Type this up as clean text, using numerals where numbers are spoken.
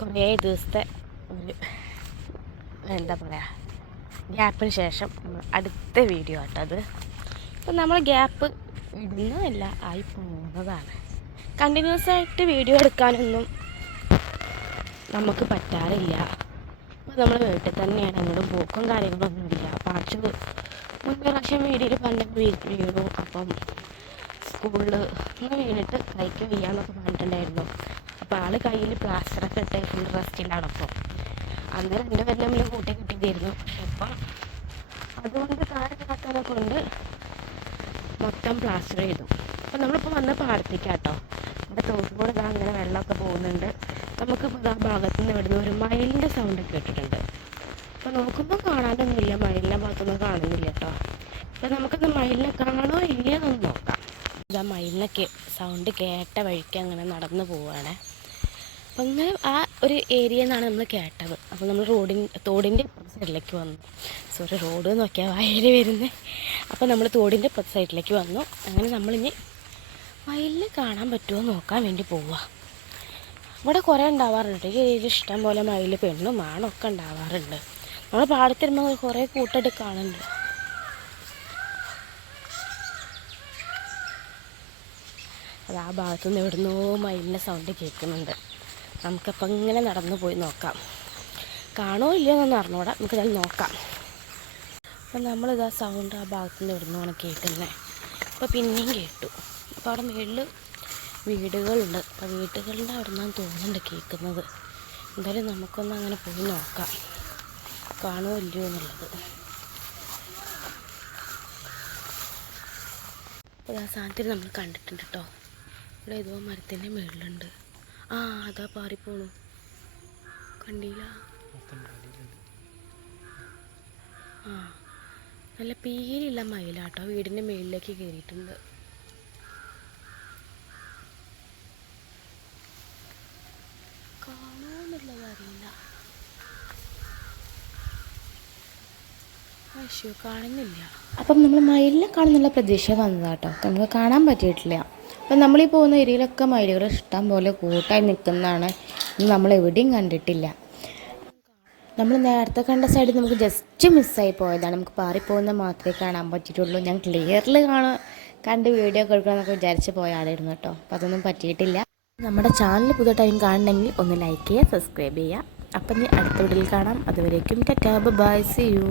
കുറേ ദിവസത്തെ ഒരു എന്താ പറയുക ഗ്യാപ്പിന് ശേഷം അടുത്ത വീഡിയോ ആട്ടോ അത്. അപ്പം നമ്മൾ ഗ്യാപ്പ് ഇടുന്നതല്ല, ആയി പോകുന്നതാണ്. കണ്ടിന്യൂസ് ആയിട്ട് വീഡിയോ എടുക്കാനൊന്നും നമുക്ക് പറ്റാറില്ല. അപ്പോൾ നമ്മൾ വീട്ടിൽ തന്നെയാണ്, അങ്ങോട്ടും പോക്കും കാര്യങ്ങളൊന്നുമില്ല. പാച്ച് മുൻ പ്രാവശ്യം വീഡിയോയിൽ പണ്ടൊക്കെ വീണു. അപ്പം സ്കൂളിൽ ഒന്ന് വീണിട്ട് കൈക്ക് വയ്യാന്നൊക്കെ പറഞ്ഞിട്ടുണ്ടായിരുന്നു. അപ്പോൾ ആൾ കയ്യിൽ പ്ലാസ്റ്ററൊക്കെ ഇട്ട് ഫുൾ റെസ്റ്റിലാണ്. അപ്പോൾ അന്നേരം എൻ്റെ പേരിൽ നമ്മൾ കൂട്ടി കിട്ടിയതായിരുന്നു. പക്ഷെ ഇപ്പം അതുകൊണ്ട് കാരണക്കാത്തനെ കൊണ്ട് മൊത്തം പ്ലാസ്റ്റർ ചെയ്തു. അപ്പം നമ്മളിപ്പോൾ വന്ന പാടത്തേക്കാട്ടോ, ഇവിടെ തോട്ടുകൂടെ ഇതാ അങ്ങനെ വെള്ളമൊക്കെ പോകുന്നുണ്ട്. നമുക്കിപ്പോൾ ആ ഭാഗത്തു നിന്ന് ഇവിടുന്ന് ഒരു മയിലിൻ്റെ സൗണ്ട് കേട്ടിട്ടുണ്ട്. അപ്പോൾ നോക്കുമ്പോൾ കാണാനൊന്നുമില്ല, മയിലിൻ്റെ ഭാഗത്തൊന്നും കാണുന്നില്ല കേട്ടോ. അപ്പോൾ നമുക്കിന്ന് മയിലിനെ കാണോ ഇല്ലയെന്നൊന്ന് നോക്കാം. ഇതാ മയിലിനൊക്കെ സൗണ്ട് കേട്ട വഴിക്ക് അങ്ങനെ നടന്നു പോവുകയാണ്. അപ്പം അങ്ങനെ ആ ഒരു ഏരിയയിൽ നിന്നാണ് നമ്മൾ കേട്ടത്. അപ്പോൾ നമ്മൾ തോടിൻ്റെ സൈഡിലേക്ക് വന്നു. സോറി, റോഡ് നോക്കിയാൽ വയൽ വരുന്നത്. അപ്പോൾ നമ്മൾ തോടിൻ്റെ സൈഡിലേക്ക് വന്നു. അങ്ങനെ നമ്മളിനി മയിലിനെ കാണാൻ പറ്റുമോ നോക്കാൻ വേണ്ടി പോവുക. ഇവിടെ കുറേ ഉണ്ടാവാറുണ്ട് ഈ ഏരിയയിൽ, ഇഷ്ടം പോലെ മയിൽ, പെണ്ണും ആണൊക്കെ ഉണ്ടാവാറുണ്ട്. നമ്മൾ പാടത്തിരുമ്പോൾ കുറേ കൂട്ടായിട്ട് കാണുന്നുണ്ട്. അത് ആ ഭാഗത്തുനിന്ന് എവിടുന്നോ മയിലിൻ്റെ സൗണ്ട് കേൾക്കുന്നുണ്ട്. നമുക്കപ്പം ഇങ്ങനെ നടന്നു പോയി നോക്കാം. കാണോ ഇല്ലയോ എന്നൊന്നും അറിഞ്ഞൂടാ, നമുക്കത് നോക്കാം. അപ്പം നമ്മളിതാ സൗണ്ട് ആ ഭാഗത്തുനിന്ന് എവിടുന്നാണ് കേൾക്കുന്നത്. അപ്പോൾ പിന്നെയും കേട്ടു. അപ്പോൾ അവിടെ മുകളിൽ വീടുകളുണ്ട്. അപ്പോൾ വീടുകളുടെ അവിടെ നിന്നാണ് തോന്നുന്നുണ്ട് കേൾക്കുന്നത്. എന്തായാലും നമുക്കൊന്ന് അങ്ങനെ പോയി നോക്കാം, കാണോ ഇല്ലയോ എന്നുള്ളത്. അപ്പോൾ ആ സാധനത്തിൽ നമ്മൾ കണ്ടിട്ടുണ്ട് കേട്ടോ. ഇവിടെ ഏതോ മരത്തിൻ്റെ മുകളിലുണ്ട്. ആ അതാ പാറിപ്പോണു, കണ്ടില്ല? ആ നല്ല പീലില്ല മയിലാട്ടോ, വീടിൻ്റെ മുകളിലേക്ക് കയറിയിട്ടുണ്ട്. കാണുമെന്നുള്ളത് അറിയില്ല. അയ്യോ, കാണുന്നില്ല. അപ്പം നമ്മൾ മയിലിനെ കാണുന്നുള്ള പ്രതീക്ഷ വന്നതാട്ടോ, നമുക്ക് കാണാൻ പറ്റിയിട്ടില്ല. അപ്പം നമ്മളീ പോകുന്ന ഏരിയയിലൊക്കെ മയിലുകൾ ഇഷ്ടം പോലെ കൂട്ടായി നിൽക്കുന്നതാണ്. നമ്മൾ എവിടെയും കണ്ടിട്ടില്ല. നമ്മൾ നേരത്തെ കണ്ട സൈഡിൽ നമുക്ക് ജസ്റ്റ് മിസ്സായി പോയതാണ്. നമുക്ക് പാറിപ്പോകുന്ന മാത്രമേ കാണാൻ പറ്റിയിട്ടുള്ളൂ. ഞാൻ ക്ലിയറിൽ കണ്ട് വീഡിയോ ഒക്കെ എടുക്കണമെന്നൊക്കെ വിചാരിച്ച് പോയ ആളായിരുന്നു കേട്ടോ. അപ്പോൾ അതൊന്നും പറ്റിയിട്ടില്ല. നമ്മുടെ ചാനൽ പുതിയ ടൈം കാണണമെങ്കിൽ ഒന്ന് ലൈക്ക് ചെയ്യുക, സബ്സ്ക്രൈബ് ചെയ്യുക. അപ്പം ഇനി അടുത്ത വീഡിയോയിൽ കാണാം. അതുവരേക്കും ടാറ്റാ, ബൈ, സീ യു.